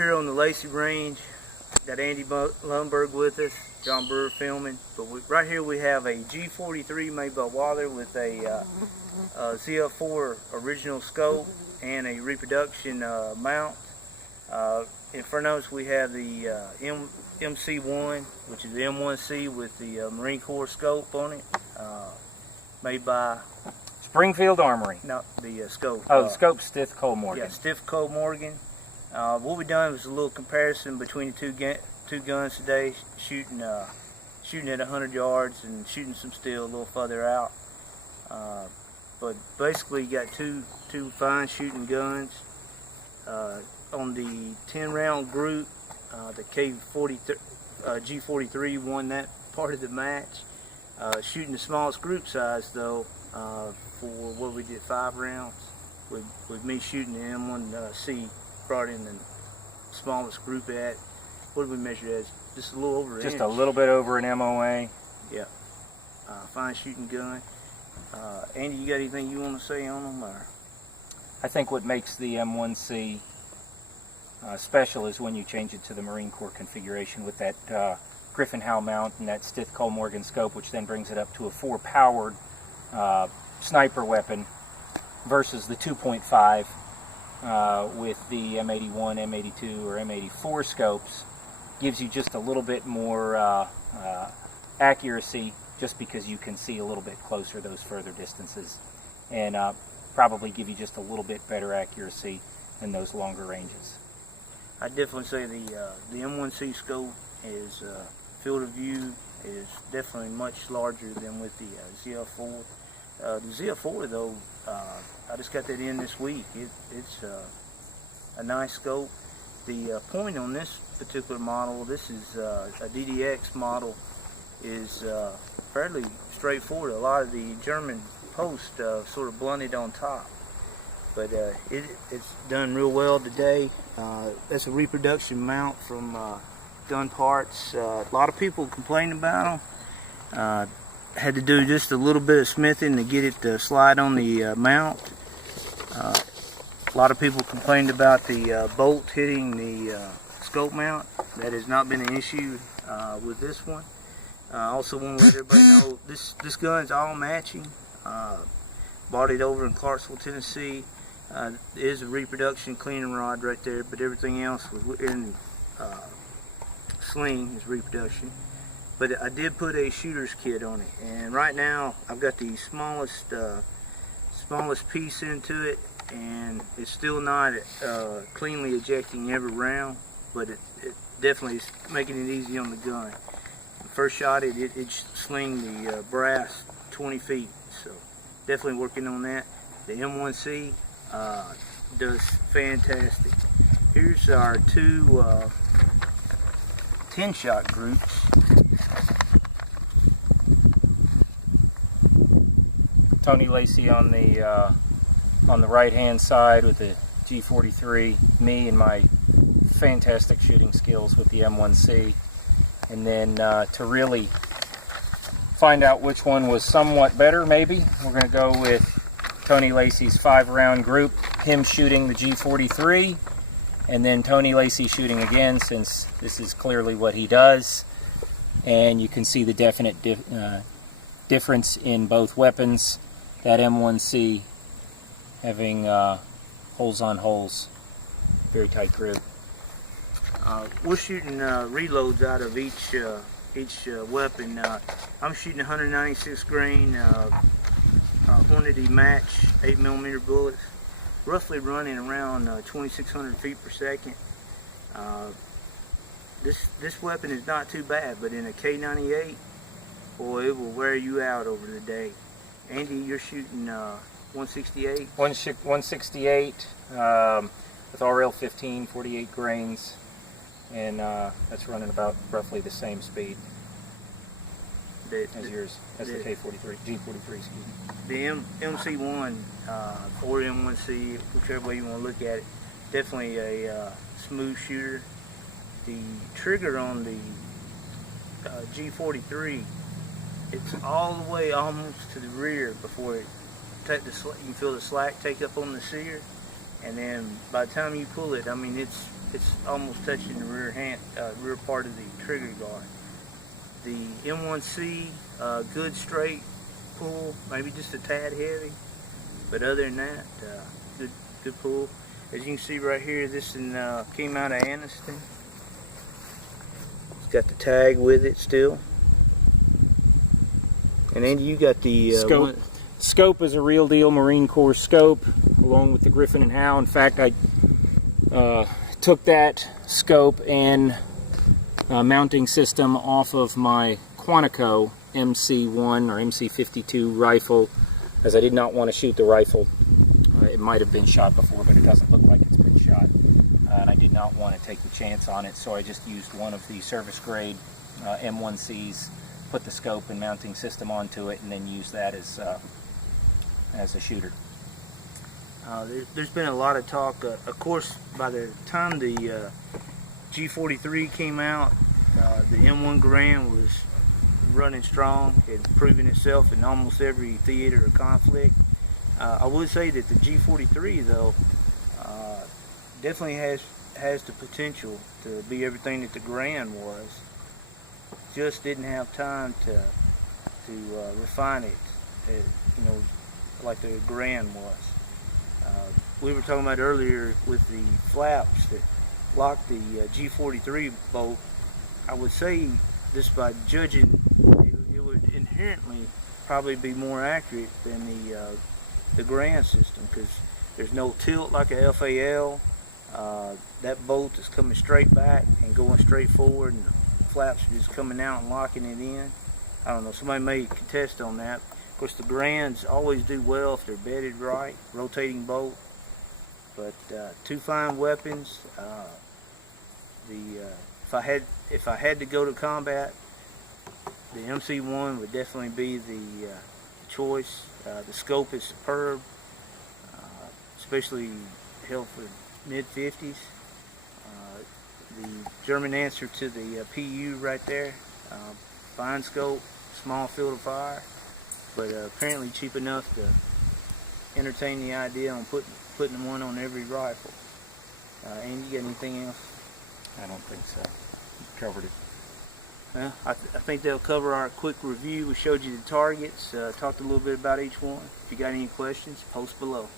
Here on the Lacey Range, got Andy Lundberg with us, John Brewer filming. But right here we have a G43 made by Waller with a ZF4 original scope and a reproduction mount. In front of us we have the MC-1, which is the M1C with the Marine Corps scope on it, made by Springfield Armory. No, the scope. Oh, the scope, Stith Cole Morgan. Yeah, Stith Cole Morgan. What we done was a little comparison between the two guns today, shooting at 100 yards and shooting some steel a little further out. But basically, you got two fine shooting guns. On the 10-round group, the G43 won that part of the match. Shooting the smallest group size though, for what we did 5 rounds, with me shooting the M1C, brought in the smallest group at, what did we measure as? Just a little over an inch. Just a little bit over an MOA. Yeah. Fine shooting gun. Andy, you got anything you want to say on them? Or? I think what makes the M1C special is when you change it to the Marine Corps configuration with that Griffin Howe mount and that Stith Cole Morgan scope, which then brings it up to a 4-powered sniper weapon versus the 2.5 with the M81, M82, or M84 scopes. Gives you just a little bit more accuracy, just because you can see a little bit closer those further distances, and probably give you just a little bit better accuracy in those longer ranges. I definitely say the M1C scope is field of view is definitely much larger than with the ZF4. The ZF4 though, I just got that in this week. It's a nice scope. The point on this particular model, this is a DDX model, is fairly straightforward. A lot of the German post sort of blunted on top, but it's done real well today. That's a reproduction mount from Gun Parts. A lot of people complained about them. Had to do just a little bit of smithing to get it to slide on the mount. A lot of people complained about the bolt hitting the scope mount. That has not been an issue with this one. I also want to let everybody know this gun's all matching. Bought it over in Clarksville, Tennessee. It is a reproduction cleaning rod right there, but everything else was in sling is reproduction. But I did put a shooter's kit on it, and right now I've got the smallest piece into it, and it's still not cleanly ejecting every round, but it definitely is making it easy on the gun. The first shot it sling the brass 20 feet, so definitely working on that. The M1C does fantastic. Here's our two 10-shot groups. Tony Lacey on the right-hand side with the G43, me and my fantastic shooting skills with the M1C, and then to really find out which one was somewhat better, maybe, we're going to go with Tony Lacey's 5-round group, him shooting the G43, and then Tony Lacey shooting again, since this is clearly what he does, and you can see the definite difference in both weapons. That M1C having holes on holes, very tight grip. We're shooting reloads out of each weapon. I'm shooting 196 grain Hornady match 8mm bullets, roughly running around 2,600 feet per second. This weapon is not too bad, but in a K98, boy, it will wear you out over the day. Andy, you're shooting 168? 168 with RL 15, 48 grains, and that's running about roughly the same speed as yours, as the K43, G43, excuse me. The MC-1 or M1C, whichever way you want to look at it, definitely a smooth shooter. The trigger on the G43, it's all the way almost to the rear before it take the you can feel the slack take up on the sear, and then by the time you pull it, I mean it's it's almost touching the rear part of the trigger guard. The M1C, good straight pull, maybe just a tad heavy, but other than that, good pull. As you can see right here, this one came out of Anniston. It's got the tag with it still. And Andy, you got the scope. Scope is a real deal Marine Corps scope, along with the Griffin and Howe. In fact, I took that scope and mounting system off of my Quantico MC-1 or MC-52 rifle, as I did not want to shoot the rifle. It might have been shot before, but it doesn't look like it's been shot. And I did not want to take the chance on it, so I just used one of the service grade M1Cs, put the scope and mounting system onto it, and then use that as a shooter. There's been a lot of talk. Of course, by the time the G43 came out, the M1 Garand was running strong. It had proven itself in almost every theater of conflict. I would say that the G43, though, definitely has the potential to be everything that the Garand was. Just didn't have time to refine it, you know, like the Garand was. We were talking about earlier with the flaps that locked the G43 bolt. I would say, just by judging, it would inherently probably be more accurate than the Garand system, because there's no tilt like a FAL. That bolt is coming straight back and going straight forward, and the flaps are just coming out and locking it in. I don't know, somebody may contest on that. Of course, the Garands always do well if they're bedded right, rotating bolt. But two fine weapons. If I had to go to combat, the MC-1 would definitely be the choice. The scope is superb, especially held for mid-50s. The German answer to the PU right there. Fine scope, small field of fire, but apparently cheap enough to entertain the idea on putting one on every rifle. And you got anything else? I don't think so. You covered it. Well, I think they'll cover our quick review. We showed you the targets, talked a little bit about each one. If you got any questions, post below.